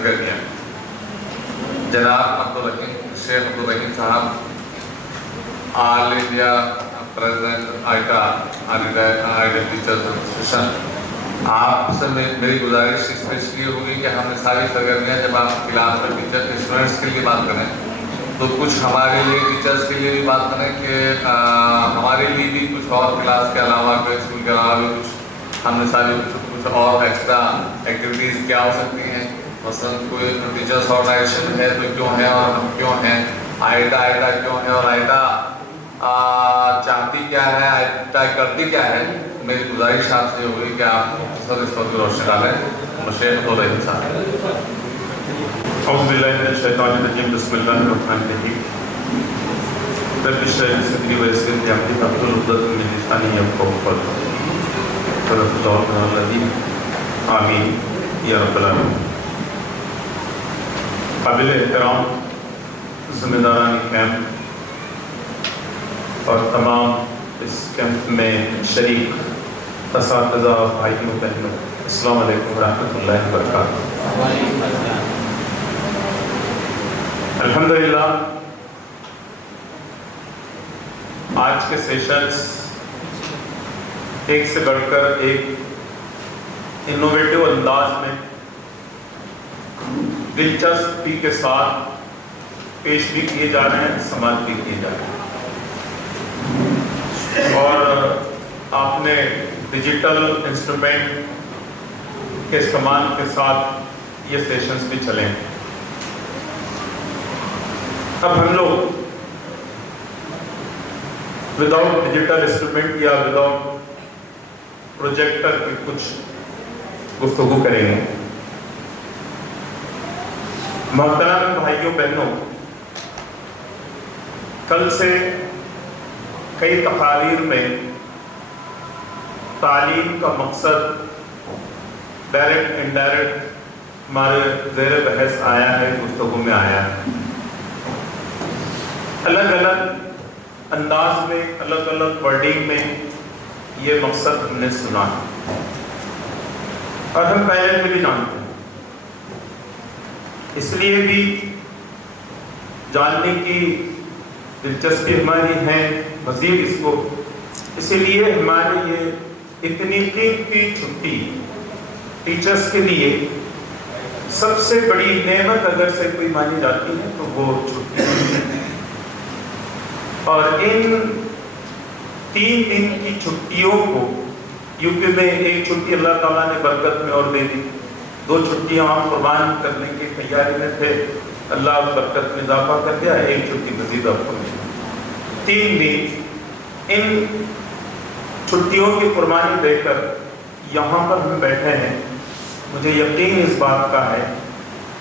سرگرمیاں جناب شیخ عبدالرحیم صاحب all India president AIDA teachers association, آپ سے میری گزارش اسپیشلی ہوگی کہ ہم نے ساری سرگرمیاں جب آپ کلاس میں ٹیچر اسٹوڈنٹس کے لیے بات کریں تو کچھ ہمارے لیے ٹیچرس کے لیے بھی بات کریں کہ ہمارے لیے بھی کچھ اور کلاس کے علاوہ اسکول کے علاوہ بھی کچھ ہم نے ساری کچھ اور ایکسٹرا ایکٹیویٹیز کیا ہو سکتی ہیں. مثلاً کوئی ٹیچرس آرگنائزیشن ہے تو کیوں ہے اور ہم کیوں ہیں، آئیڈا کیوں ہے اور آئیڈا چاہتی کیا ہے، آئیڈا کرتی کیا ہے. میری گزارش آپ سے ہوگی کہ آپ مختصر اس پر روشنی ڈالیں. شیخ عبدالرحیم صاحب. اعوذ باللہ من الشیطان الرجیم، بسم اللہ الرحمن الرحیم. رب اشرح لي صدری ویسر لي امری واحلل عقدۃ من لسانی یفقهوا قولی. صدق اللہ العظیم. آمین یا رب العالمین. قابل احترام ذمہ داران کیمپ اور تمام اس کیمپ میں شریک اساتذہ بھائیوں بہنوں، السلام علیکم ورحمۃ اللہ وبرکاتہ. الحمدللہ آج کے سیشنز ایک سے بڑھ کر ایک انوویٹو انداز میں دلچسپی کے ساتھ پیش بھی کیے جا رہے ہیں، سماعت بھی کیے جا رہے ہیں. اور آپ نے ڈیجیٹل انسٹرومنٹ کے استعمال کے ساتھ یہ سیشنز بھی چلے ہیں. اب ہم لوگ وداؤٹ ڈیجیٹل انسٹرومنٹ یا وداؤٹ پروجیکٹر کی کچھ گفتگو کریں گے. محترم بھائیوں بہنوں، کل سے کئی تقاریر میں تعلیم کا مقصد ڈائریکٹ انڈائریکٹ ہمارے زیر بحث آیا ہے، گفتگو میں آیا ہے. الگ الگ انداز میں، الگ الگ ورڈنگ میں یہ مقصد ہم نے سنا ہے اور ہم پہلے بھی جانتے ہیں. اس لیے بھی جاننے کی دلچسپی ہماری ہے مزید اس کو. اسی لیے ہمارے یہ اتنی قیمتی چھٹی ٹیچرز کے لیے سب سے بڑی نعمت اگر سے کوئی مانی جاتی ہے تو وہ چھٹی ہے. اور ان 3 دن کی چھٹیوں کو یو پی میں ایک چھٹی اللہ تعالیٰ نے برکت میں اور دے دی، 2 چھٹیاں ہم قربان کرنے کی تیاری میں تھے، اللہ برکت میں اضافہ کر دیا، 1 چھٹی مزید آپ کو ملی. 3 دن ان چھٹیوں کی قربانی دے کر یہاں پر ہم بیٹھے ہیں. مجھے یقین اس بات کا ہے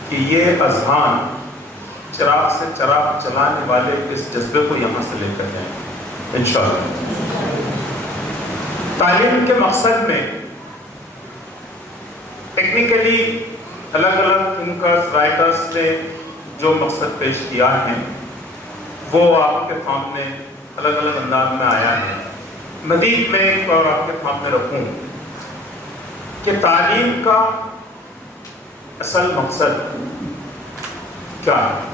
کہ یہ اذہان چراغ سے چراغ چلانے والے اس جذبے کو یہاں سے لے کر جائیں انشاءاللہ. تعلیم کے مقصد میں ٹیکنیکلی الگ الگ ان کا رائٹرز نے جو مقصد پیش کیا ہے وہ آپ کے سامنے الگ الگ انداز میں آیا ہے. مزید میں ایک اور آپ کے سامنے رکھوں کہ تعلیم کا اصل مقصد کیا ہے.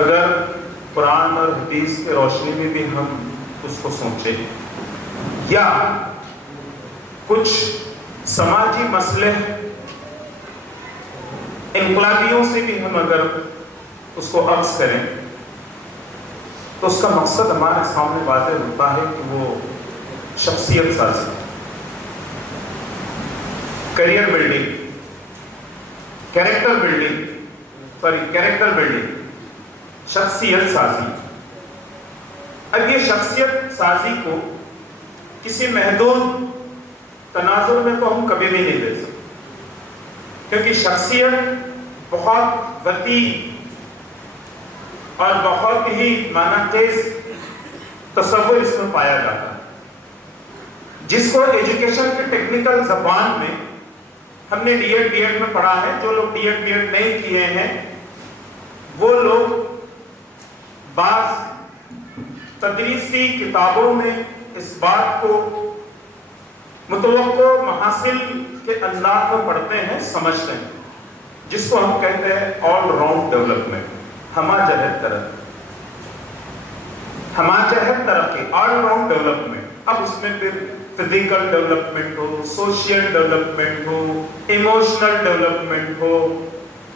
اگر قرآن اور حدیث کے روشنی میں بھی ہم اس کو سوچیں یا کچھ سماجی مسئلے انقلابیوں سے بھی ہم اگر اس کو عکس کریں تو اس کا مقصد ہمارے سامنے واضح ہوتا ہے کہ وہ شخصیت سازی، کیریئر بلڈنگ، کیریکٹر بلڈنگ، شخصیت سازی. اب یہ شخصیت سازی کو کسی محدود تناظر میں تو ہم کبھی بھی نہیں دے سکتے، کیونکہ شخصیت بہت وسیع اور بہت ہی معنی خیز تصور اس میں پایا جاتا ہے، جس کو ایجوکیشن کی ٹیکنیکل زبان میں ہم نے ڈی ایڈ میں پڑھا ہے. جو لوگ ڈی ایڈ نہیں کیے ہیں وہ لوگ بعض تدریسی کتابوں میں اس بات کو متوقع محاصل کے انداز میں پڑھتے ہیں، سمجھتے ہیں. جس کو ہم کہتے ہیں آل راؤنڈ ڈیولپمنٹ، ہمہ جہت ترقی، ہمہ جہت ترقی، آل راؤنڈ ڈیولپمنٹ۔ اب اس میں پھر فزیکل ڈیولپمنٹ ہو، سوشل ڈیولپمنٹ ہو، ایموشنل ڈیولپمنٹ ہو،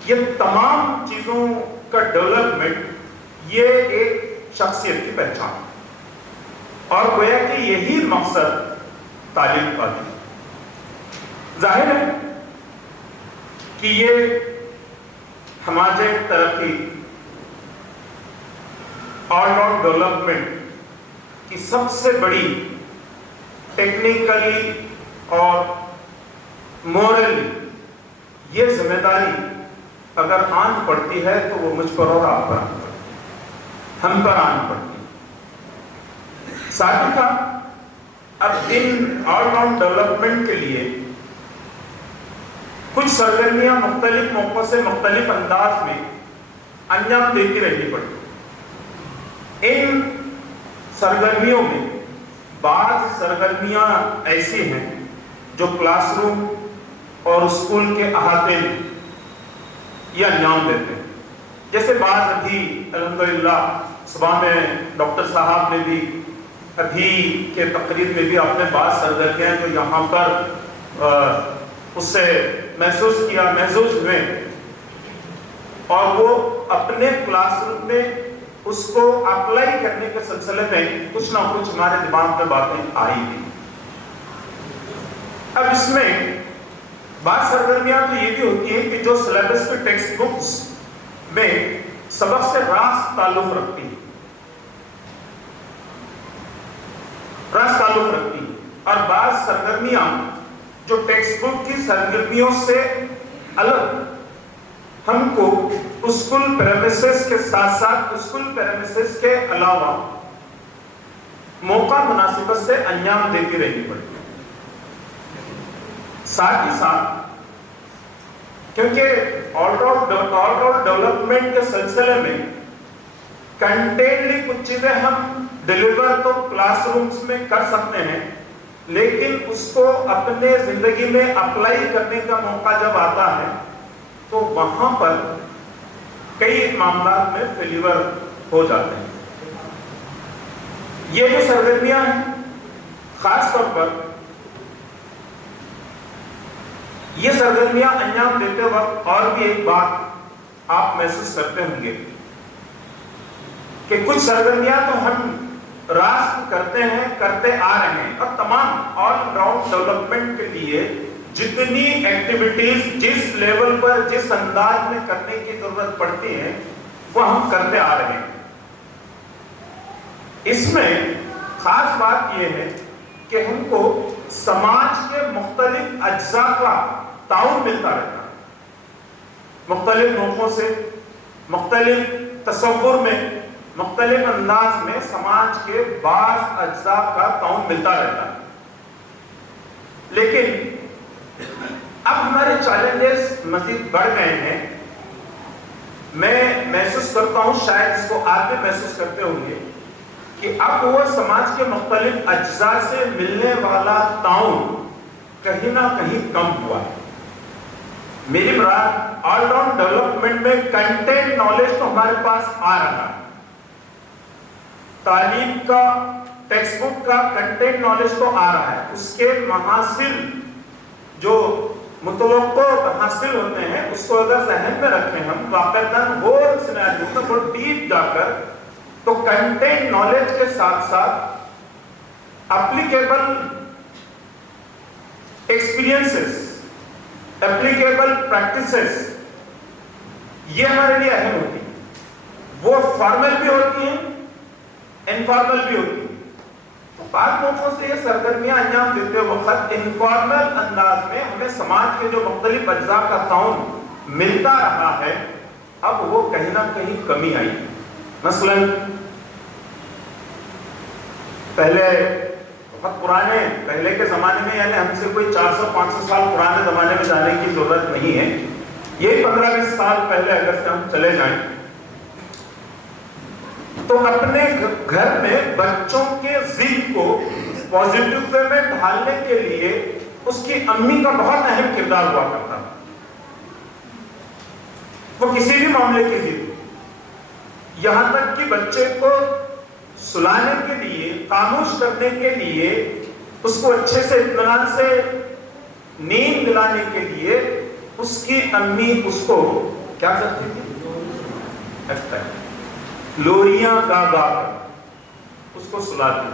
یہ تمام چیزوں کا ڈیولپمنٹ یہ ایک شخصیت کی پہچان، اور گویا کہ یہی مقصد تعلیم کا ہے۔ ظاہر ہے کہ یہ ہمارے ترقی آل راؤنڈ ڈیولپمنٹ کی سب سے بڑی ٹیکنیکلی اور مورلی یہ ذمہ داری اگر آن پڑتی ہے تو وہ مجھ پر اور آپ پر آن پڑتی ہے، ہم پر آن پڑتی ہے۔ ساتھ ہی ساتھ اب ان آل راؤنڈ ڈیولپمنٹ کے لیے کچھ سرگرمیاں مختلف موقعوں سے مختلف انداز میں انجام دیتی رہنی پڑتی۔ ان سرگرمیوں میں بعض سرگرمیاں ایسی ہیں جو کلاس روم اور اسکول کے احاطے میں یہ انجام دیتے ہیں، جیسے بعض ابھی الحمدللہ صبح میں ڈاکٹر صاحب نے بھی ابھی کے تقریر میں بھی آپ نے بعض سرگرمیاں جو یہاں پر اس سے محسوس ہوئے، اور وہ اپنے کلاس روم میں اس کو اپلائی کرنے کے سلسلے میں کچھ نہ کچھ ہمارے دماغ میں باتیں آئی تھی۔ اب اس میں بعض سرگرمیاں تو یہ بھی ہوتی ہیں کہ جو سلیبس کے ٹیکسٹ بکس میں سبق سے راست تعلق رکھتی ہیں، اور بعض سرگرمیاں جو ٹیکسٹ بک کی سرگرمیوں سے الگ ہم کو اسکول پریمیسز کے ساتھ ساتھ اسکول پریمیسز کے علاوہ موقع مناسبت سے انجام دیتی رہنی پڑتی۔ ساتھ ہی ساتھ کیونکہ آل راؤنڈ ڈیولپمنٹ کے سلسلے میں کنٹینٹلی کچھ چیزیں ہم ڈیلیور تو کلاس رومز میں کر سکتے ہیں، لیکن اس کو اپنے زندگی میں اپلائی کرنے کا موقع جب آتا ہے تو وہاں پر کئی معاملات میں فیلیور ہو جاتے ہیں۔ یہ جو سرگرمیاں ہیں خاص طور پر یہ سرگرمیاں انجام دیتے وقت اور بھی ایک بات آپ محسوس کرتے ہوں گے کہ کچھ سرگرمیاں تو ہم راست کرتے آ رہے ہیں، اور تمام آل راؤنڈ ڈیولپمنٹ کے لیے جتنی ایکٹیویٹیز جس لیول پر جس انداز میں کرنے کی ضرورت پڑتی ہے وہ ہم کرتے آ رہے ہیں۔ اس میں خاص بات یہ ہے کہ ہم کو سماج کے مختلف اجزاء کا تعاون ملتا رہتا ہے، مختلف موقعوں سے مختلف تصور میں مختلف انداز میں سماج کے بعض اجزاء کا تعاون ملتا رہتا ہے، لیکن اب ہمارے چیلنجز مزید بڑھ گئے ہیں۔ میں محسوس کرتا ہوں، شاید اس کو آپ بھی محسوس کرتے ہوں گے، کہ اب وہ سماج کے مختلف اجزاء سے ملنے والا تعاون کہیں نہ کہیں کم ہوا ہے۔ میری مراد آل راؤنڈ ڈیولپمنٹ میں کنٹینٹ نالج تو ہمارے پاس آ رہا ہے، تعلیم کا ٹیکسٹ بک کا کنٹینٹ نالج تو آ رہا ہے، اس کے محاصل جو متوقع حاصل ہوتے ہیں اس کو اگر ذہن میں رکھیں ہم واقعتاً ہول سینیریو میں بہت ڈیپ جا کر، تو کنٹینٹ نالج کے ساتھ ساتھ اپلیکیبل ایکسپیرینسز، اپلیکیبل پریکٹسز یہ ہمارے لیے اہم ہوتی ہیں۔ وہ فارمل بھی ہوتی ہیں، انفارمل بھی ہوتی ہیں۔ بعض موقعوں سے یہ سرگرمیاں انجام دیتے وقت انفارمل انداز میں ہمیں سماج کے جو مختلف اجزاء کا تعاون ملتا رہا ہے، اب وہ کہیں نہ کہیں کمی آئی۔ مثلا پہلے کے زمانے میں، یعنی ہم سے کوئی 400-500 سال پرانے زمانے میں جانے کی ضرورت نہیں ہے، یہ 15-20 سال پہلے اگر سے ہم چلے جائیں تو اپنے گھر میں بچوں کے ذہن کو پازیٹیو وے میں ڈھالنے کے لیے اس کی امی کا بہت اہم کردار ہوا کرتا تھا۔ وہ کسی بھی معاملے کی ضد ہو، یہاں تک کہ بچے کو سلانے کے لیے، خاموش کرنے کے لیے، اس کو اچھے سے اطمینان سے نیند دلانے کے لیے اس کی امی اس کو کیا کرتی تھی؟ لوریاں گا گا کر اس کو سلاتی.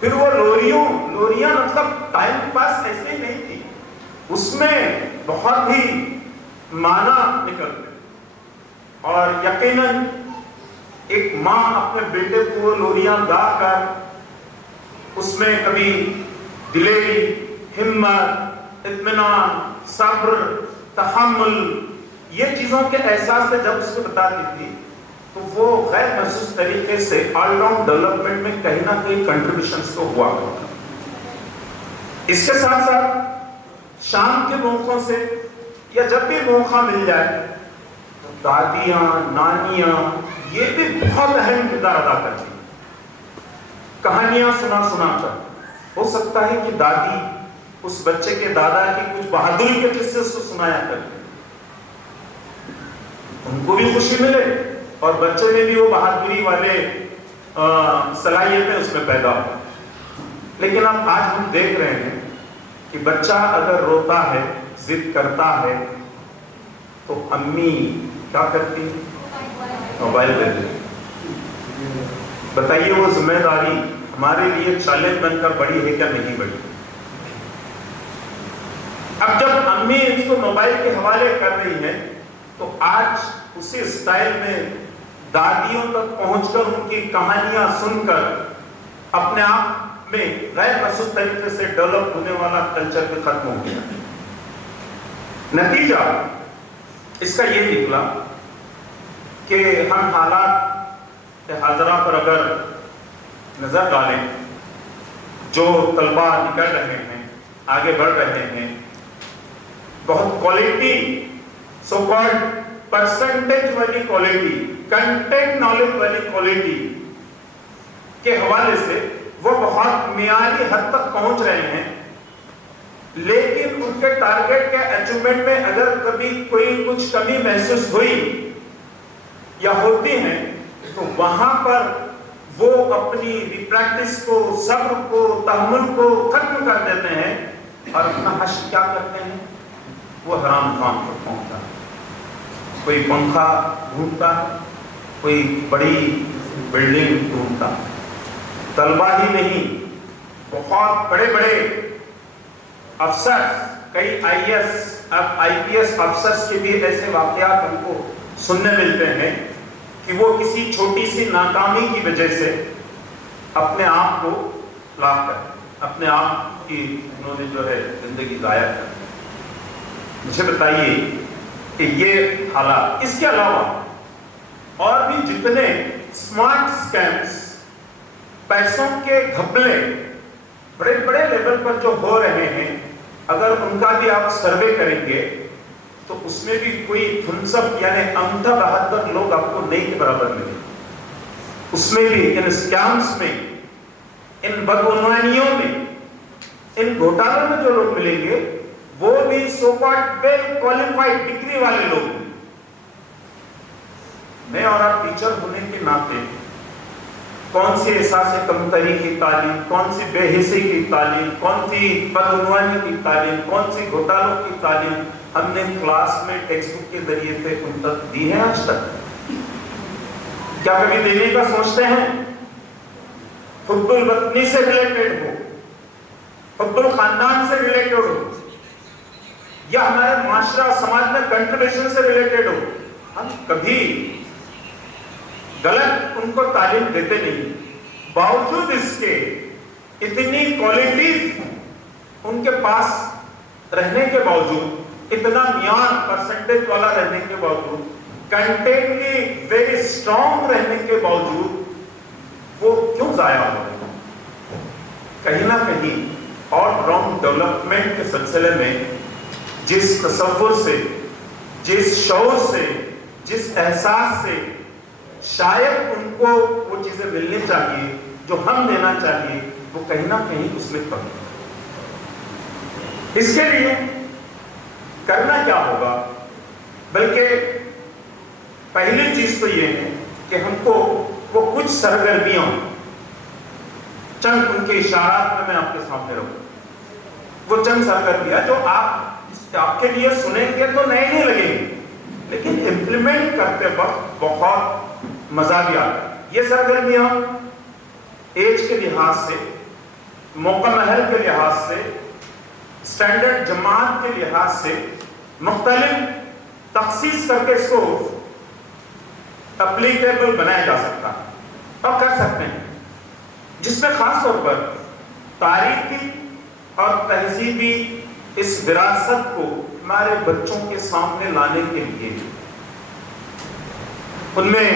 پھر وہ لوریاں مطلب ٹائم پاس ایسے ہی نہیں تھی، اس میں بہت ہی معنی نکلتے. اور یقیناً ایک ماں اپنے بیٹے کو لوریاں گا کر اس میں کبھی دلیری، ہمت، اطمینان، صبر، تحمل، یہ چیزوں کے احساس سے جب اس کو بتاتی تھی تو وہ غیر محسوس طریقے سے آل راؤنڈ ڈیولپمنٹ میں کہیں نہ کہیں کنٹریبیوشنز تو ہوا کرتا. اس کے ساتھ ساتھ شام کے موقعوں سے یا جب بھی موقع مل جائے تو دادیاں، نانیاں یہ بھی بہت اہم کردار ادا کرتی ہیں. کہانیاں سنا کر، ہو سکتا ہے کہ دادی اس بچے کے دادا کی کچھ بہادری کے قصے اس کو سنایا کرتے، ان کو بھی خوشی ملے اور بچے میں بھی وہ بہادری والے صلاحیتیں اس میں پیدا ہو. لیکن اب آج ہم دیکھ رہے ہیں کہ بچہ اگر روتا ہے، ضد کرتا ہے تو امی کیا کرتی ہے؟ موبائل دے دیتی. بتائیے وہ ذمہ داری ہمارے لیے چیلنج بن کر بڑی ہے کیا نہیں بڑی؟ اب جب امی اس کو موبائل کے حوالے کر رہی ہیں تو آج اسی سٹائل میں دادیوں تک پہنچ کر ان کی کہانیاں سن کر اپنے آپ میں غیر محسوس طریقے سے ڈیولپ ہونے والا کلچر بھی ختم ہو گیا. نتیجہ اس کا یہ نکلا کہ ہم حالات حاضرہ پر اگر نظر ڈالیں، جو طلبہ نکل رہے ہیں، آگے بڑھ رہے ہیں، بہت کوالٹی، سو کالڈ پرسنٹیج والی کوالٹی، کنٹینٹ نالج والی کوالٹی کے حوالے سے وہ بہت معیاری حد تک پہنچ رہے ہیں. لیکن ان کے ٹارگیٹ کے اچیومنٹ میں اگر کبھی کوئی کچھ کمی محسوس ہوئی یا ہوتی ہیں تو وہاں پر وہ اپنی ریپریکٹس کو، صبر کو، تحمل کو ختم کر دیتے ہیں اور اپنا حشر کیا کرتے ہیں؟ وہ حرام کام پر پہنچتا ہے. کوئی پنکھا ڈھونڈتا ہے، کوئی بڑی بلڈنگ ڈھونڈتا. طلبہ ہی نہیں، بہت بڑے بڑے افسر، کئی آئی پی ایس افسرز کے بھی ایسے واقعات ہم کو سننے ملتے ہیں کہ وہ کسی چھوٹی سی ناکامی کی وجہ سے اپنے آپ کو لاک کر، اپنے آپ کی انہوں نے جو ہے زندگی ضائع کر. مجھے بتائیے کہ یہ حالات، اس کے علاوہ اور بھی جتنے اسمارٹ اسکیمز، پیسوں کے گھپلے بڑے بڑے لیول پر جو ہو رہے ہیں، اگر ان کا بھی آپ سروے کریں گے تو اس میں بھی کوئی تھنسپ یعنی اندھا بہادر لوگ آپ کو نہیں کے برابر ملیں. اس میں بھی ان اسکیمز میں، ان بدعنوانیوں میں، ان گھوٹالوں میں جو لوگ ملیں گے وہ بھی so called well qualified degree والے لوگ ہیں. میں اور آپ ٹیچر ہونے کے ناطے کون سی احساس کمتری کی تعلیم، کون سی بے حسی کی تعلیم، کون سی بدعنوانی کی تعلیم، کون سی گھوٹالوں کی تعلیم ہم نے کلاس میں ٹیکسٹ بک کے ذریعے سے ان تک دی ہے آج تک؟ کیا کبھی دینے کا سوچتے ہیں؟ حب الوطنی سے ریلیٹڈ ہو، حب الخاندان سے ریلیٹڈ ہو، یا ہمارے معاشرہ سماج میں کنٹریبیوشن سے ریلیٹڈ ہو، ہم کبھی غلط ان کو تعلیم دیتے نہیں. باوجود اس کے اتنی کوالٹیز ان کے پاس رہنے کے باوجود، اتنا معیار پرسنٹیج والا رہنے کے باوجود، کنٹینٹلی ویری اسٹرانگ رہنے کے باوجود وہ کیوں ضائع ہو رہے ہیں؟ کہیں نہ کہیں آل راؤنڈ ڈیولپمنٹ کے سلسلے میں جس تصور سے، جس شعور سے، جس احساس سے شاید ان کو وہ چیزیں ملنی چاہیے جو ہم دینا چاہیے، وہ کہیں نہ کہیں اس میں کمی ہے. اس کے لیے کرنا کیا ہوگا؟ بلکہ چیز تو یہ ہے کہ ہم کو وہ کچھ سرگرمیوں، چند ان کے اشارات میں آپ کے سامنے رکھوں، وہ چند سرگرمیاں جو آپ کے لیے سنیں گے تو نئے نہیں لگیں گے، لیکن امپلیمنٹ کرتے وقت بہت مزہ بھی آتا ہے۔ یہ سرگرمیاں ایج کے لحاظ سے، موقع محل کے لحاظ سے، اسٹینڈرڈ جماعت کے لحاظ سے مختلف تخصیص کر کے اس کو اپلیکیبل بنایا جا سکتا ہے اور کر سکتے ہیں، جس میں خاص طور پر تاریخی اور تہذیبی اس وراثت کو ہمارے بچوں کے سامنے لانے کے لیے ان میں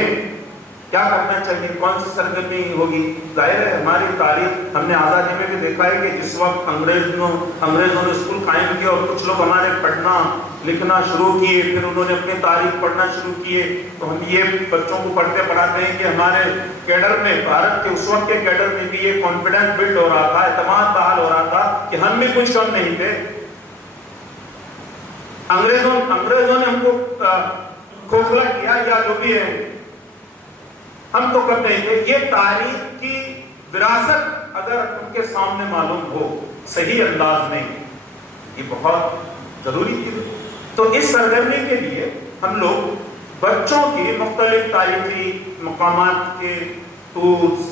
کیا کرنا چاہیے، کون سی سرگرمی ہوگی۔ ظاہر ہے ہماری تاریخ ہم نے آزادی میں بھی دیکھا ہے کہ جس وقت انگریزوں نے اسکول قائم کیا اور کچھ لوگ ہمارے پڑھنا لکھنا شروع کیے، پھر انہوں نے اپنی تاریخ پڑھنا شروع کیے، تو ہم یہ بچوں کو پڑھتے پڑھاتے ہیں کہ ہمارے کیڈر میں، بھارت کے اس وقت کے کیڈر میں بھی یہ کانفیڈنس بلڈ ہو رہا تھا، اعتماد بحال ہو رہا تھا کہ ہم بھی کچھ کم نہیں تھے۔ انگریزوں نے ہم کو کھوکھلا کیا یا جو بھی ہے، ہم تو کم نہیں تھے۔ یہ تاریخ کی وراثت اگر ان کے سامنے معلوم ہو صحیح انداز میں، یہ بہت ضروری چیز ہے۔ تو اس سرگرمی کے لیے ہم لوگ بچوں کی مختلف تاریخی مقامات کے ٹورز،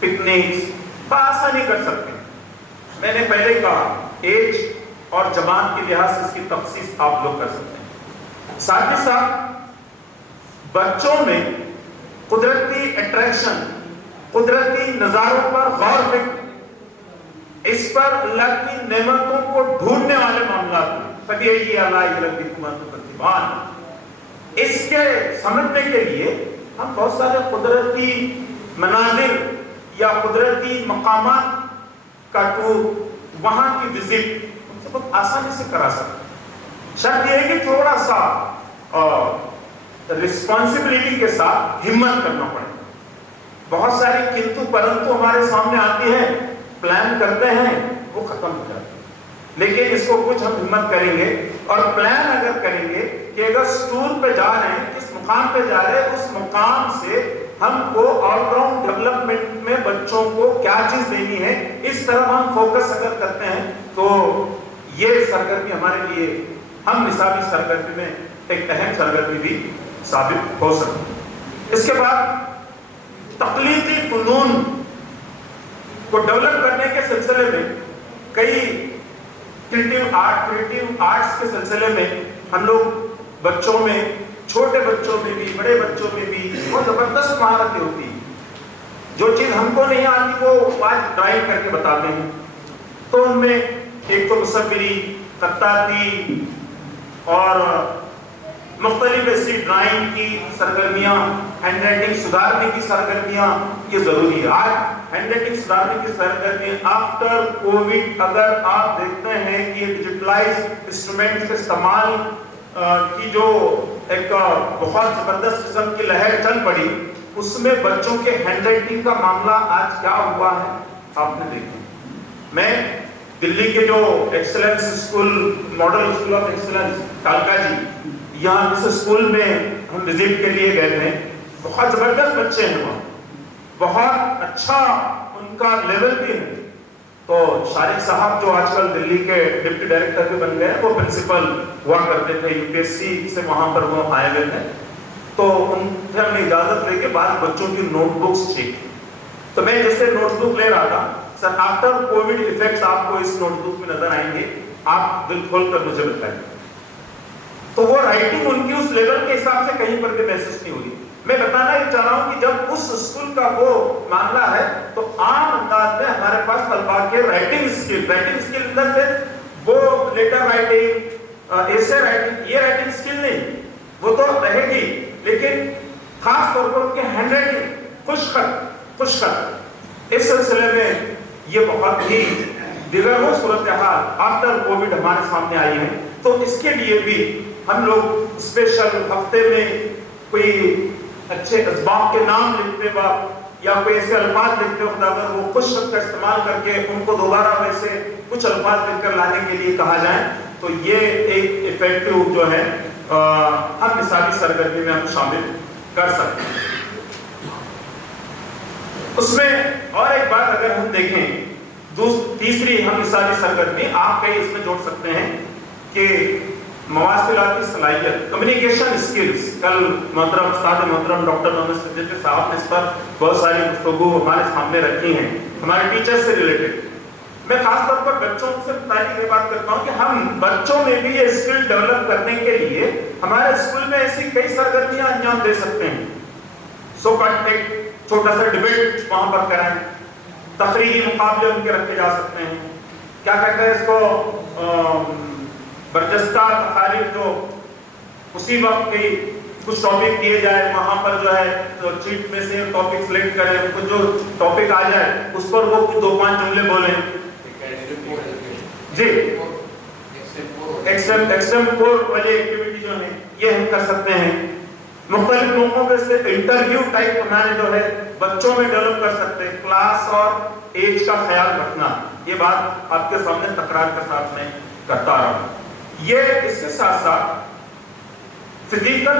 پکنکس بآسانی کر سکتے ہیں۔ میں نے پہلے کہا ایج اور جماعت کے لحاظ سے اس کی تخصیص آپ لوگ کر سکتے ہیں۔ ساتھ ہی ساتھ بچوں میں قدرتی اٹریکشن، قدرتی نظاروں پر غور فکر، اس پر اللہ کی نعمتوں کو ڈھونڈنے والے معاملات میں فَبِأَيِّ آلَاءِ رَبِّكُمَا تُكَذِّبَانِ، اس کے سمجھنے کے لیے ہم بہت سارے قدرتی مناظر یا قدرتی مقامات کا ٹور، وہاں کی وزٹ ہم سے بہت آسانی سے کرا سکتے ہیں۔ شرط یہ ہے کہ تھوڑا سا رسپانسبلٹی کے ساتھ ہمت کرنا پڑے۔ بہت ساری کنتو پرنتو ہمارے سامنے آتی ہیں، پلان کرتے ہیں، وہ ختم ہو جاتے ہیں، لیکن اس کو کچھ ہم ہمت کریں گے اور پلان اگر کریں گے کہ اگر ٹور پہ جا رہے ہیں، اس مقام پہ جا رہے ہیں، اس مقام سے ہم کو آل راؤنڈ ڈیولپمنٹ میں بچوں کو کیا چیز دینی ہے، اس طرح ہم فوکس اگر کرتے ہیں تو یہ سرگرمی ہمارے لیے ہم نصابی سرگرمی میں ایک اہم سرگرمی بھی ثابت ہو سکتی ہے۔ اس کے بعد تقلیدی فنون کو ڈیولپ کرنے کے سلسلے میں کئی کریٹیو آرٹس کے سلسلے میں ہم لوگ بچوں میں، چھوٹے بچوں میں بھی، بڑے بچوں میں بھی بہت زبردست مہارتیں ہوتی ہیں۔ جو چیز ہم کو نہیں آتی وہ آج ڈرائنگ کر کے بتاتے ہیں، تو ان میں ایک تو مصوری، خطاطی اور مختلف ایسی ڈرائنگ کی سرگرمیاں، ہینڈ رائٹنگ سدھارنے کی سرگرمیاں یہ ضروری ہے۔ آج ہینڈ رائٹنگ سدھارنے کی سرگرمیاں آفٹر کووڈ اگر آپ دیکھتے ہیں کہ یہ ڈیجیٹلائز انسٹرومنٹ کے استعمال کی جو ایک بہت زبردست قسم کی لہر چل پڑی، اس میں بچوں کے ہینڈ رائٹنگ کا معاملہ آج کیا ہوا ہے آپ نے دیکھا۔ میں دلی کے جو excellence school, model school of excellence کالکا جی، یہاں اس اسکول میں ہم وزٹ کے لیے گئے تھے۔ بہت زبردست بچے ہیں وہاں، بہت اچھا ان کا لیول بھی ہے۔ تو شارق صاحب جو آج کل دلی کے ڈپٹی ڈائریکٹر بھی بن گئے، وہ پرنسپل ہوا کرتے تھے یو پی ایس سی سے، وہاں پر وہ آئے ہوئے تھے۔ تو ان سے ہم نے اجازت لے کے بعض بچوں کی نوٹ بکس چیک کی، تو میں جیسے نوٹ بک لے رہا تھا، سر آفٹر کووڈ ایفیکٹس آپ کو اس نوٹ بک میں نظر آئیں گے، آپ دل کھول کر مجھے بتائیں۔ تو وہ رائٹنگ ان کی اس لیول کے حساب سے کہیں پر بھی محسوس نہیں ہوئی۔ میں بتانا یہ چاہ رہا ہوں کہ جب اس اسکول کا وہ معاملہ ہے تو عام انداز میں ہمارے پاس طلباء کے رائٹنگ اسکل اندر سے وہ لیٹر رائٹنگ، ایسے رائٹنگ، یہ رائٹنگ اسکل نہیں، وہ تو رہے گی، لیکن خاص طور پر ان کے ہینڈ رائٹنگ، خوش خط، اس سلسلے میں یہ بہت ہی دیگر وہ صورتحال آفٹر کووڈ ہمارے سامنے آئی ہے۔ تو اس کے لیے بھی ہم لوگ اسپیشل ہفتے میں کوئی اچھے اسباق کے نام لکھتے وقت یا کوئی ایسے الفاظ لکھتے وقت اگر وہ خوش خط کا استعمال کر کے ان کو دوبارہ ویسے کچھ الفاظ لکھ کر لانے کے لیے کہا جائے تو یہ ایک ایفیکٹو جو ہے ہم نصابی سرگرمی میں ہم شامل کر سکتے ہیں۔ اس میں اور ایک بات اگر ہم دیکھیں، تیسری ہم نصابی سرگرمی آپ کئی اس میں جوڑ سکتے ہیں کہ مواصلاتی صلاحیت، کمیونیکیشن سکلز۔ کل محترم استاد محترم ڈاکٹر محمد صدیقی صاحب نے اس پر بہت ساری گفتگو ہمارے سامنے رکھی ہیں ہمارے ٹیچر سے ریلیٹڈ۔ میں خاص طور پر بچوں سے متعلق یہ بات کرتا ہوں کہ ہم بچوں میں بھی یہ اسکل ڈیولپ کرنے کے لیے ہمارے اسکول میں ایسی کئی سرگرمیاں انجام دے سکتے ہیں۔ سو کٹ ایک چھوٹا سا ڈیبیٹ وہاں پر کریں، تقریری مقابلے ان کے رکھے جا سکتے ہیں، کیا کہتے ہیں اس کو، برجستہ تقاریر، جو اسی وقت کی کچھ ٹاپک کیے جائے، وہاں پر جو ہے تو چیٹ میں سے ٹاپک سلیکٹ کریں، ان کو جو ٹاپک آ جائے اس پر وہ کچھ 2-5 جملے بولیں۔ جی ایکسٹمپور والی ایکٹیویٹی جو ہے یہ ہم کر سکتے ہیں۔ مختلف موقعوں پہ سے انٹرویو ٹائپ ہمارے جو ہے بچوں میں ڈیولپ کر سکتے ہیں۔ کلاس اور ایج کا خیال رکھنا، یہ بات آپ کے سامنے تکرار کے ساتھ میں کرتا رہا ہوں۔ یہ اس کے ساتھ ساتھ فزیکل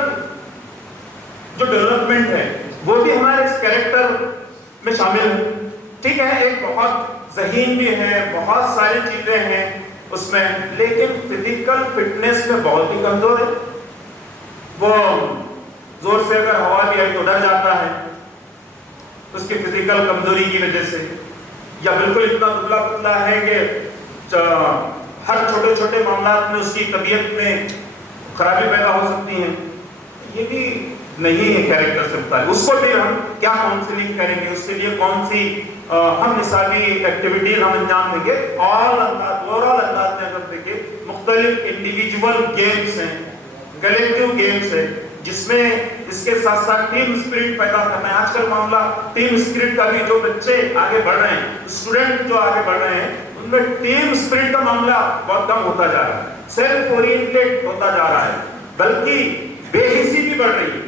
جو ڈیولپمنٹ ہے وہ بھی ہمارے اس کیریکٹر میں شامل ہے، ٹھیک ہے۔ ایک بہت ذہین بھی ہے، بہت ساری چیزیں ہیں اس میں، لیکن فزیکل فٹنس میں بہت ہی کمزور ہے۔ وہ زور سے اگر ہوا بھی ہے تو ڈر جاتا ہے اس کی فزیکل کمزوری کی وجہ سے، یا بالکل اتنا دبلا پتلا ہے کہ ہر چھوٹے چھوٹے معاملات میں اس کی طبیعت میں خرابی پیدا ہو سکتی ہے۔ یہ بھی نہیں ہے کیریکٹر سے متعلق۔ اس کو بھی ہم کیا کاؤنسلنگ کریں گے، اس کے لیے کون سی ہم نصابی ایکٹیویٹیز ہم انجام دیں گے۔ اوورآل انداز میں اگر دیکھیں، مختلف انڈیویجول گیمز ہیں، کلیکٹیو گیمز ہیں، جس میں اس کے ساتھ ساتھ ٹیم اسپرٹ پیدا کرنا ہے۔ آج کل معاملہ ٹیم اسپرٹ کا بھی، جو بچے آگے بڑھ رہے ہیں، اسٹوڈنٹ جو آگے بڑھ رہے ہیں، ان میں ٹیم اسپرٹ کا معاملہ بہت کم ہوتا جا رہا ہے، سیلف اورینٹڈ ہوتا جا رہا ہے، بلکہ بے حسی بھی بڑھ رہی ہے،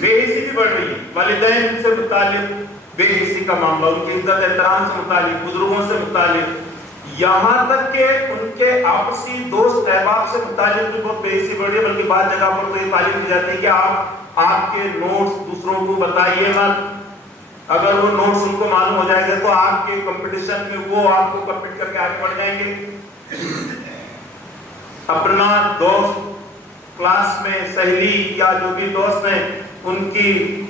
بے حسی بھی بڑھ رہی ہے۔ والدین سے متعلق بے حسی کا معاملہ، ان کی عزت احترام سے متعلق، بزرگوں سے متعلق، یہاں تک کہ ان کے آپسی دوست احباب سے متعلق بھی بہت بے حسی بڑھ رہی ہے۔ بلکہ بعض جگہ پر تو یہ تعلیم دی جاتی ہے کہ آپ کے نوٹس دوسروں کو بتائیے مت، اگر وہ نوٹس ان کو معلوم ہو جائے گا تو آپ کے کمپٹیشن میں وہ آپ کو کمپیٹ کر کے آگے بڑھ جائیں گے۔ اپنا دوست، کلاس میں سہیلی یا جو بھی دوست ہیں، ان کی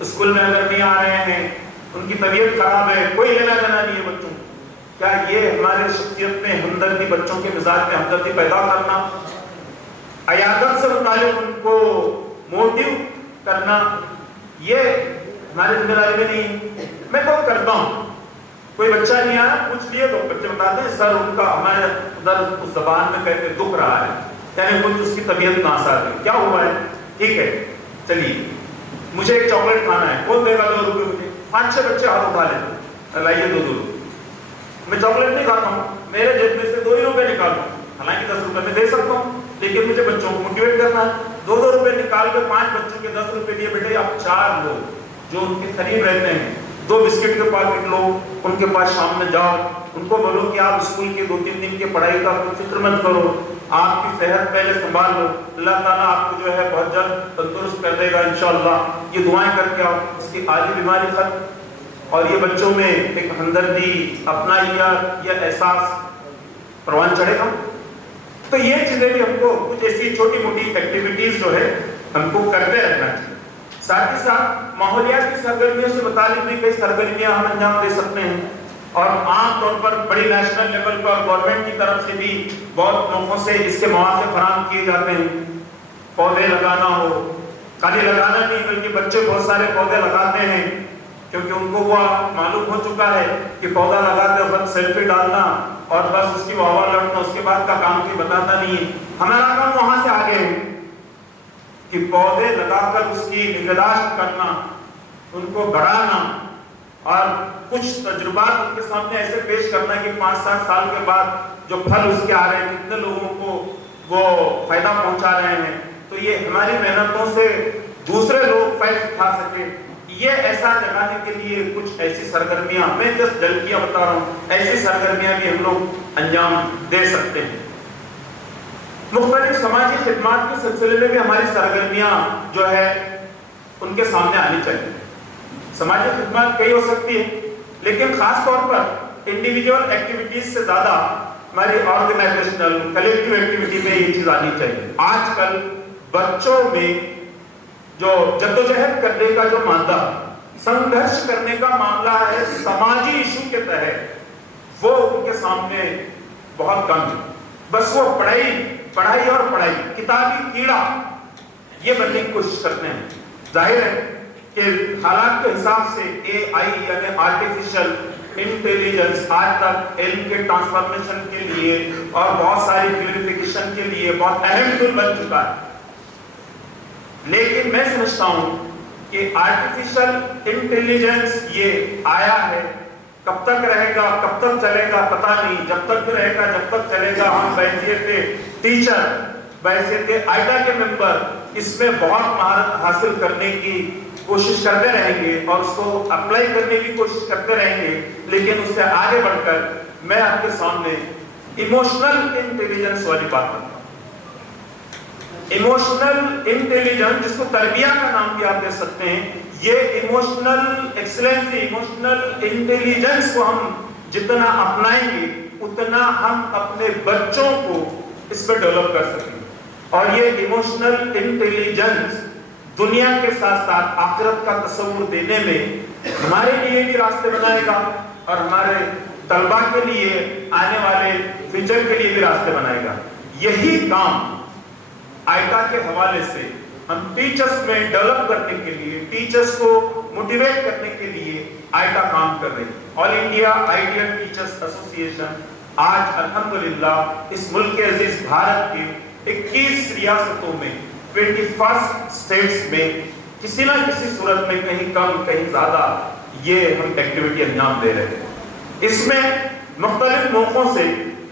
اسکول میں اگر نہیں آ رہے ہیں، ان کی طبیعت خراب ہے، کوئی لینا دینا نہیں ہے بچوں، کیا یہ ہمارے شخصیت میں ہمدردی، بچوں کے مزاج میں ہمدردی پیدا کرنا، عیادت سے متعلق ان کو موٹیو کرنا، یہ ہماری ذمہ داری میں نہیں ہے۔ میں تو کرتا ہوں، کوئی بچہ نہیں آیا، پوچھ لیے تو بچے بتاتے ہیں سر ان کا ہمارے ادھر اس زبان میں کہتے دکھ رہا ہے، یعنی کچھ اس کی طبیعت ناساز ہے، کیا ہوا ہے، ٹھیک ہے چلیے مجھے ایک چاکلیٹ کھانا ہے، کون دے گا 2 روپے مجھے؟ 5-6 بچے ہاتھ اٹھا لیتے، لائیے 2 روپے۔ میں چاکلیٹ نہیں کھاتا ہوں، میرے جیب میں سے 2 ہی روپے نکالتا ہوں، حالانکہ 10 روپے میں دے سکتا ہوں، لیکن مجھے بچوں کو موٹیویٹ کرنا ہے۔ 2 روپے نکال کے 5 بچوں کے 10 روپے دیے، بیٹے آپ 4 لوگ جو ان کے قریب رہتے ہیں، 2 بسکٹ کے پیکٹ لو، ان کے پاس شام میں جاؤ، ان کو بولو کہ آپ اسکول کے 2-3 دن کی پڑھائی کا کوئی فکر مت کرو، آپ کی صحت پہلے سنبھال لو، اللہ تعالیٰ آپ کو جو ہے بہت جلد تندرست کر دے گا انشاءاللہ، یہ دعائیں کر کے آؤ، اس کی آدھی بیماری ختم، اور یہ بچوں میں ایک ہمدردی، اپنائیت، یہ احساس پروان چڑھے گا۔ تو یہ چیزیں بھی ہم کو کچھ ایسی چھوٹی موٹی ایکٹیویٹیز جو ہے ہم کو کرتے رہنا چاہیے۔ ساتھ ہی ساتھ ماحولیاتی سرگرمیوں سے متعلق بھی کئی سرگرمیاں ہم انجام دے سکتے ہیں، اور عام طور پر بڑی نیشنل لیول پر گورنمنٹ کی طرف سے بھی بہت موقعوں سے اس کے مواقع فراہم کیے جاتے ہیں۔ پودے لگانا ہو، خالی لگانا نہیں بلکہ بچے بہت سارے پودے لگاتے ہیں، کیونکہ ان کو وہ معلوم ہو چکا ہے کہ پودا لگاتے وقت سیلفی ڈالنا اور بس اس کی واہ واہ لوٹنا، اس کے بعد کا کام کوئی بتاتا نہیں ہے۔ ہمارا کام وہاں سے آگے ہے کہ پودے لگا کر اس کی نگہداشت کرنا، ان کو بڑھانا، اور کچھ تجربات ان کے سامنے ایسے پیش کرنا کہ 5-7 سال کے بعد جو پھل اس کے آ رہے ہیں، کتنے لوگوں کو وہ فائدہ پہنچا رہے ہیں، تو یہ ہماری محنتوں سے دوسرے لوگ فائدہ اٹھا سکے۔ یہ ایسا جگانے کے لیے کچھ ایسی سرگرمیاں، میں جس جھلکیاں بتا رہا ہوں، ایسی سرگرمیاں بھی ہم لوگ انجام دے سکتے ہیں۔ مختلف سماجی خدمات کے سلسلے میں بھی ہماری سرگرمیاں جو ہے ان کے سامنے آنی چاہیے. سماجی خدمات کئی ہو سکتی ہے لیکن خاص طور پر انڈیویجول ایکٹیویٹیز سے زیادہ ہماری آرگنائزیشنل کلیکٹیو ایکٹیویٹی میں یہ چیز آنی چاہیے. آج کل بچوں میں جو جدوجہد کرنے کا جو مادہ سنگھرش کرنے کا معاملہ ہے سماجی ایشو کے تحت وہ ان کے سامنے بہت کم ہے. بس وہ پڑھائی اور پڑھائی کتابی کیڑا یہ بننے کی کوشش کرتے ہیں. ظاہر ہے کہ حالات کے حساب سے اے آئی یعنی آرٹیفیشل انٹیلیجنس آج تک علم کے ٹرانسفارمیشن کے لیے اور بہت ساری پیوریفیکیشن کے لیے بہت اہم ٹول بن چکا ہے. لیکن میں سمجھتا ہوں کہ آرٹیفیشل انٹیلیجنس یہ آیا ہے، کب تک رہے گا کب تک چلے گا پتہ نہیں. جب تک بھی رہے گا جب تک چلے گا ہم بحیثیت ٹیچر بحیثیت آئٹا کے ممبر اس میں بہت مہارت حاصل کرنے کی کوشش کرتے رہیں گے اور اس کو اپلائی کرنے کی کوشش کرتے رہیں گے. لیکن اس سے آگے بڑھ کر میں آپ کے سامنے ایموشنل انٹیلیجنس والی بات کرتا ہوں. ایموشنل انٹیلیجنس جس کو تربیہ کا نام بھی آپ دے سکتے ہیں، یہ ایموشنل ایکسلنسی ایموشنل انٹیلیجنس کو ہم جتنا اپنائیں گے اتنا ہم اپنے بچوں کو اس پہ ڈیولپ کر سکیں گے. اور یہ ایموشنل انٹیلیجنس دنیا کے ساتھ ساتھ آخرت کا تصور دینے میں ہمارے لیے بھی راستے بنائے گا اور ہمارے طلباء کے لیے آنے والے فیوچر کے لیے بھی راستے بنائے گا. یہی کام آئٹا کے حوالے سے ہم ٹیچرز میں ڈیولپ کرنے کے لیے ٹیچرز کو موٹیویٹ کرنے کے لیے آئٹا کام کر رہی ہے. آل انڈیا آئیڈیل ٹیچرز ایسوسی ایشن آج الحمدللہ اس ملک کے عزیز بھارت کے 21 ریاستوں میں 21 اسٹیٹس میں کسی نہ کسی صورت میں کہیں کم کہیں زیادہ یہ ہم ایکٹیویٹی انجام دے رہے ہیں. اس میں مختلف موقعوں سے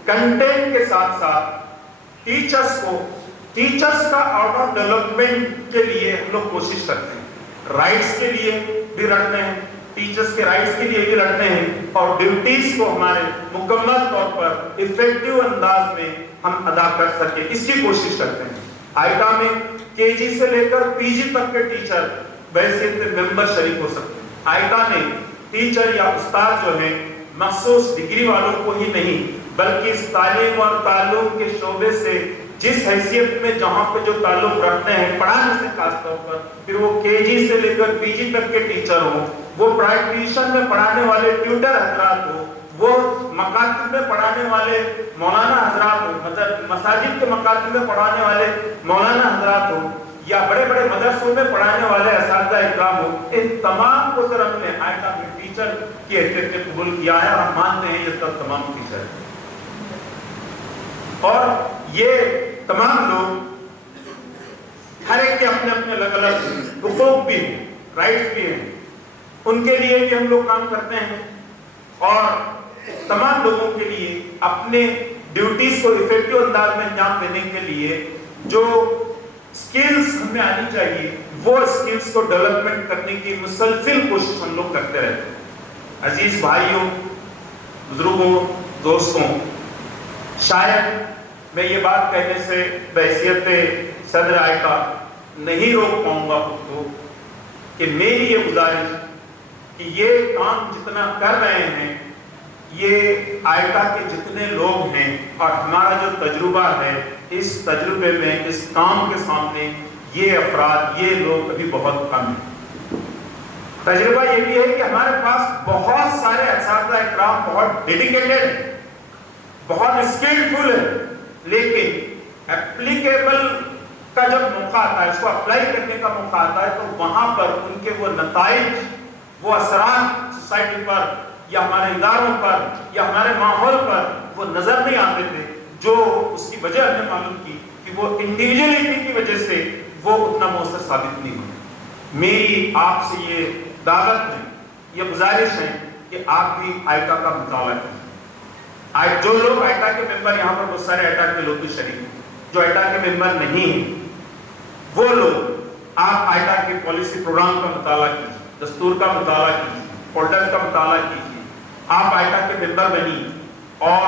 کنٹینٹ کے ساتھ ساتھ ٹیچرز کا آؤٹ آف ڈیولپمنٹ کے لیے ہم لوگ کوشش کرتے ہیں. رائٹس کے لیے بھی لڑتے ہیں، ٹیچرز کے رائٹس کے لیے بھی لڑتے ہیں اور ڈیوٹیز کو ہمارے مکمل طور پر افیکٹو انداز میں ہم ادا کر سکیں اس کی کوشش کرتے ہیں. آئٹا میں کے جی سے لے کر پی جی تک کے ٹیچر بحیثیت ممبر شریک ہو سکتے ہیں. آئٹا نے ٹیچر یا استاد جو ہیں مخصوص ڈگری والوں کو ہی نہیں بلکہ اس تعلیم اور تعلم کے شعبے سے جس حیثیت میں جہاں پہ جو تعلق رکھتے ہیں پڑھانے سے خاص طور پر پھر وہ کے جی سے لے کر پی جی تک کے ٹیچر ہوں، وہ پرائیویٹ ٹیوشن میں پڑھانے والے ٹیوٹر حضرات ہوں، وہ مکاتب میں پڑھانے والے مولانا حضرات ہوں، مساجد کے مکاتب میں پڑھانے والے مولانا حضرات ہوں یا بڑے بڑے مدرسوں میں پڑھانے والے اساتذہ اکرام ہوں، ان تمام کو سر ہم نے آئٹا کے ٹیچر کی حیثیت سے قبول کیا ہے اور ہم مانتے ہیں یہ سب تمام ٹیچر ہیں. اور یہ تمام لوگ ہر ایک کے اپنے اپنے الگ الگ حقوق بھی ہیں، رائٹس بھی ہیں، ان کے لیے بھی ہم لوگ کام کرتے ہیں اور تمام لوگوں کے لیے اپنے ڈیوٹیز کو افیکٹو انداز میں انجام دینے کے لیے جو سکلز ہمیں آنی چاہیے وہ سکلز کو ڈیولپمنٹ کرنے کی مسلسل کوشش ہم لوگ کرتے رہتے ہیں. عزیز بھائیوں، بزرگوں، دوستوں، شاید میں یہ بات کہنے سے بحیثیت صدر آئٹا نہیں روک پاؤں گا خود کو کہ میری یہ گزارش کہ یہ کام جتنا کر رہے ہیں یہ آئٹا کے جتنے لوگ ہیں اور ہمارا جو تجربہ ہے اس تجربے میں اس کام کے سامنے یہ افراد یہ لوگ ابھی بہت کم ہیں. تجربہ یہ بھی ہے کہ ہمارے پاس بہت سارے اساتذہ اکرام بہت ڈیڈیکیٹڈ بہت اسکلفل ہے لیکن اپلیکیبل کا جب موقع آتا ہے اس کو اپلائی کرنے کا موقع آتا ہے تو وہاں پر ان کے وہ نتائج وہ اثرات سوسائٹی پر یا ہمارے اداروں پر یا ہمارے ماحول پر وہ نظر نہیں آتے تھے. جو اس کی وجہ ہم نے معلوم کی کہ وہ انڈیویجولیٹی کی وجہ سے وہ اتنا مؤثر ثابت نہیں ہوئے. میری آپ سے یہ دعوت ہے یہ گزارش ہے کہ آپ بھی آئٹا کا مطالعہ کریں. جو لوگ آئٹا کے ممبر یہاں پر بہت سارے آئٹا کے لوگ بھی شریک ہیں، جو آئٹا کے ممبر نہیں ہیں وہ لوگ آپ آئٹا کے پالیسی پروگرام کا مطالعہ کیجیے، دستور کا مطالعہ کیجیے، فولڈر کا مطالعہ کیجیے. آپ آئٹا کے ممبر بنیے اور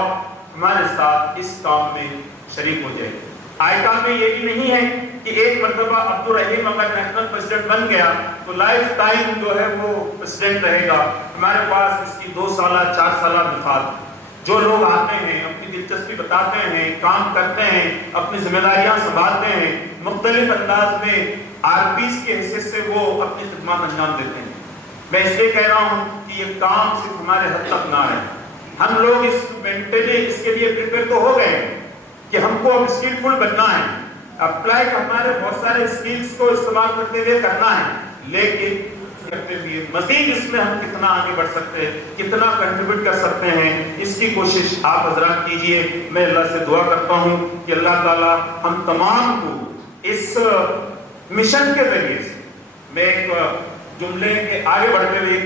ہمارے ساتھ اس کام میں شریک ہو جائے. آئٹا میں یہ بھی نہیں ہے کہ ایک مرتبہ عبدالرحیم اگر نیشنل پریزیڈنٹ بن گیا تو لائف ٹائم جو ہے وہ پریزیڈنٹ رہے گا. ہمارے پاس اس کی 2 سالہ 4 سالہ مثال. جو لوگ آتے ہیں اپنی دلچسپی بتاتے ہیں, کام کرتے ہیں, اپنی ذمہ داریاں سنبھالتے ہیں, مختلف انداز میں RPs کے حصے سے وہ اپنی خدمات انجام دیتے ہیں. میں اس لیے کہہ رہا ہوں کہ یہ کام صرف ہمارے حد تک نہ ہے. ہم لوگ اس مینٹلی اس کے لیے پریپیئر تو ہو گئے ہیں کہ ہم کو اب اسکلفل بننا ہے, اپلائی ہمارے بہت سارے اسکلس کو استعمال کرتے ہوئے کرنا ہے, لیکن کرتے ہوئے مزید اس میں ہم کتنا آگے بڑھ سکتے ہیں, کتنا کنٹریبیوٹ کر سکتے ہیں, اس کی کوشش آپ حضرات کیجئے. میں اللہ سے دعا کرتا ہوں کہ اللہ تعالیٰ ہم تمام کو اس مشن کے ذریعے سے, میں ایک جملے کے آگے بڑھتے ہوئے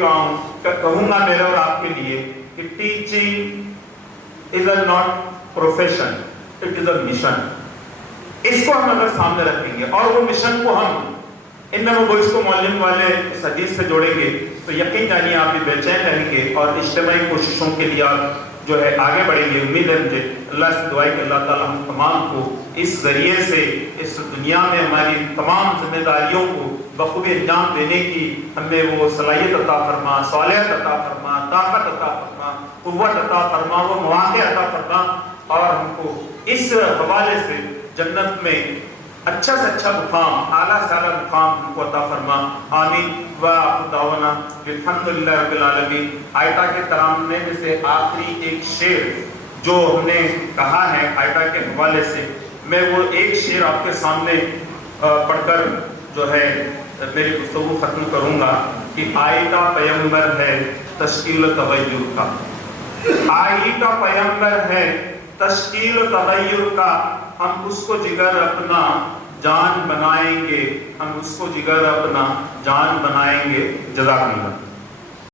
کہوں گا میرے اور آپ کے لیے کہ teaching is a not profession, it is a mission. اس کو ہم اگر سامنے رکھیں گے اور وہ مشن کو ہم ان میں وہ اس کو معلم والے اس حدیث سے جوڑیں گے تو یقین جانیے آپ بھی بے چین رہیں گے اور اجتماعی کوششوں کے لیے آپ جو ہے آگے بڑھیں گے. امید ہے مجھے اللہ سے دعا ہے کہ اللہ تعالیٰ ہم تمام کو اس ذریعے سے اس دنیا میں ہماری تمام ذمہ داریوں کو بخوبی انجام دینے کی ہمیں وہ صلاحیت عطا فرما, صالحیت عطا فرما, طاقت عطا فرما, قوت عطا فرما, وہ مواقع عطا فرما, اور ہم کو اس حوالے سے جنت میں اچھا سے اچھا مقام, اعلیٰ سے اعلیٰ مقام ہم کو عطا فرما. آمین. وآخر دعوانا الحمدللہ رب العالمین. آیتہ کے ترانے میں سے آخری ایک شعر جو ہم نے کہا ہے آیتہ کے حوالے سے, میں وہ ایک شعر آپ کے سامنے پڑھ کر جو ہے میری گفتگو ختم کروں گا کہ آیتہ پیغمبر ہے تشکیل تغیر کا. آیتہ پیغمبر ہے تشکیل تغیر کا, ہم اس کو جگر اپنا جان بنائیں گے, ہم اس کو جگر اپنا جان بنائیں گے. جزاک اللہ.